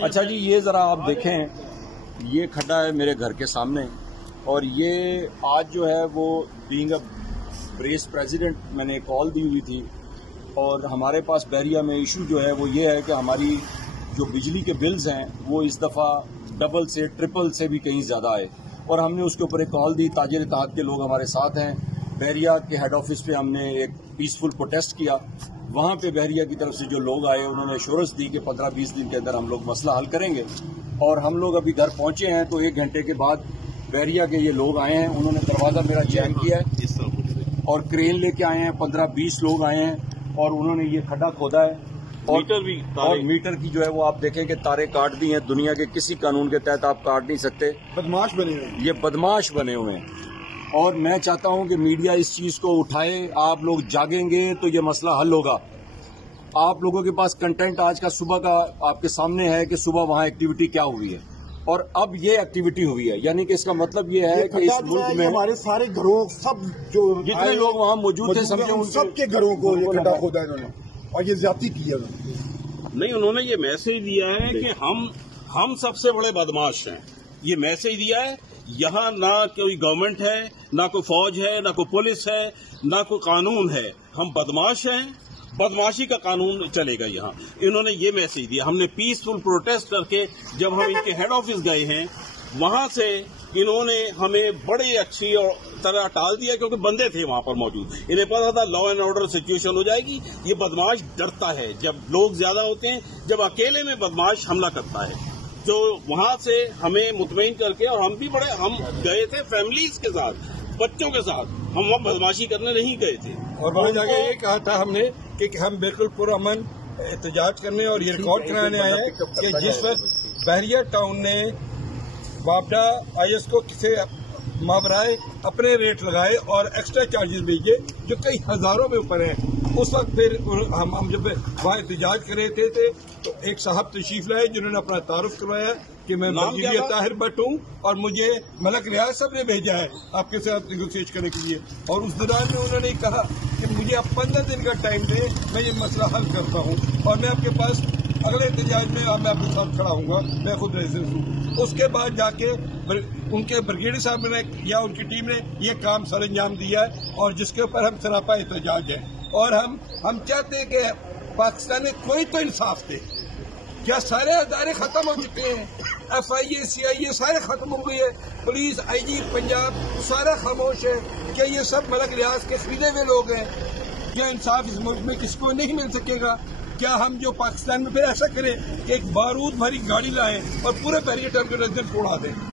اچھا جی، یہ ذرا آپ دیکھیں، یہ کھڈا ہے میرے گھر کے سامنے، اور یہ آج جو ہے وہ بینگ اے بریس پریزیڈنٹ میں نے کال دی ہوئی تھی، اور ہمارے پاس بحریہ میں ایشو جو ہے وہ یہ ہے کہ ہماری جو بجلی کے بلز ہیں وہ اس دفعہ ڈبل سے ٹرپل سے بھی کہیں زیادہ آئے، اور ہم نے اس کے اوپر ایک کال دی۔ تاجر اتحاد کے لوگ ہمارے ساتھ ہیں، بحریہ کے ہیڈ آفس پہ ہم نے ایک پیسفل پروٹیسٹ کیا۔ وہاں پہ بحریہ کی طرف سے جو لوگ آئے انہوں نے ایشورنس دی کہ 15-20 دن کے اندر ہم لوگ مسئلہ حل کریں گے، اور ہم لوگ ابھی گھر پہنچے ہیں تو 1 گھنٹے کے بعد بحریہ کے یہ لوگ آئے ہیں، انہوں نے دروازہ میرا چیک کیا ہے اور کرین لے کے آئے ہیں، 15-20 لوگ آئے ہیں اور انہوں نے یہ کھڈا کھودا ہے، اور میٹر کی جو ہے وہ آپ دیکھیں کہ تارے کاٹ دی ہیں۔ دنیا کے کسی قانون کے تحت آپ کاٹ نہیں سکتے، بدماش بنے ہوئے ہیں، یہ بدماش بنے ہوئے ہیں، اور میں چاہتا ہوں کہ میڈیا اس چیز کو اٹھائے۔ آپ لوگ جاگیں گے تو یہ مسئلہ حل ہوگا۔ آپ لوگوں کے پاس کنٹینٹ آج کا صبح کا آپ کے سامنے ہے کہ صبح وہاں ایکٹیویٹی کیا ہوئی ہے، اور اب یہ ایکٹیویٹی ہوئی ہے، یعنی کہ اس کا مطلب یہ ہے کہ اس ملک میں ہمارے سارے گھروں سب جو جتنے لوگ وہاں موجود تھے سمجھے ان سب کے گھروں کو یہ کھڈا کھودا ہے انہوں نے، اور یہ زیادتی کی ہے نہیں، انہوں نے یہ میسج دیا ہے کہ ہم سب سے بڑے بدماش ہیں۔ یہ میسج دیا ہے، یہاں نہ کوئی گورنمنٹ ہے، نہ کوئی فوج ہے، نہ کوئی پولیس ہے، نہ کوئی قانون ہے، ہم بدماش ہیں، بدماشی کا قانون چلے گا یہاں۔ انہوں نے یہ میسج دیا۔ ہم نے پیسفل پروٹیسٹ کر کے جب ہم ان کے ہیڈ آفس گئے ہیں، وہاں سے انہوں نے ہمیں بڑی اچھی طرح ٹال دیا، کیونکہ بندے تھے وہاں پر موجود، انہیں پتا تھا لا اینڈ آرڈر سچویشن ہو جائے گی۔ یہ بدماش ڈرتا ہے جب لوگ زیادہ ہوتے ہیں، جب اکیلے میں بدماش حملہ کرتا ہے، تو وہاں سے ہمیں مطمئن کر کے، اور ہم گئے تھے فیملیز کے ساتھ، بچوں کے ساتھ، ہم وہاں بدماشی کرنے نہیں گئے تھے۔ اور وہاں جا کے یہ کہا تھا ہم نے کہ ہم بالکل پرامن احتجاج کرنے اور یہ ریکارڈ کرانے آئے ہیں کہ جس وقت بحریہ ٹاؤن نے وابڈا آئی ایس کو کسی ماورائے اپنے ریٹ لگائے اور ایکسٹرا چارجز بھیجے جو کئی ہزاروں میں اوپر ہیں، اس وقت پھر ہم جب وہاں احتجاج کر رہے تھے تو ایک صاحب تشریف لائے جنہوں نے اپنا تعارف کروایا کہ میں مرجیہ طاہر بٹ ہوں، اور مجھے ملک ریاض صاحب نے بھیجا ہے آپ کے ساتھ نیگوشیٹ کرنے کے لیے، اور اس دوران میں انہوں نے کہا کہ مجھے اب 15 دن کا ٹائم دے، میں یہ مسئلہ حل کرتا ہوں، اور میں آپ کے پاس اگلے احتجاج میں میں آپ کے ساتھ کھڑا ہوں گا، میں خود ریزیڈنٹ ہوں۔ اس کے بعد جا کے ان کے بریگیڈ صاحب نے یا ان کی ٹیم نے یہ کام سر انجام دیا ہے، اور جس کے اوپر ہم سراپا احتجاج ہے، اور ہم چاہتے ہیں کہ پاکستان میں کوئی تو انصاف دے۔ کیا سارے ادارے ختم ہو چکے ہیں؟ ایف آئی اے، سی آئی اے سارے ختم ہو گئے ہیں، پولیس، آئی جی پنجاب سارا خاموش ہے۔ کیا یہ سب ملک ریاض کے خریدے ہوئے لوگ ہیں؟ کیا انصاف اس ملک میں کس کو نہیں مل سکے گا؟ کیا ہم جو پاکستان میں پھر ایسا کریں کہ ایک بارود بھری گاڑی لائیں اور پورے بحریہ ٹاؤن کے ریزیڈنٹ کو اڑا دیں؟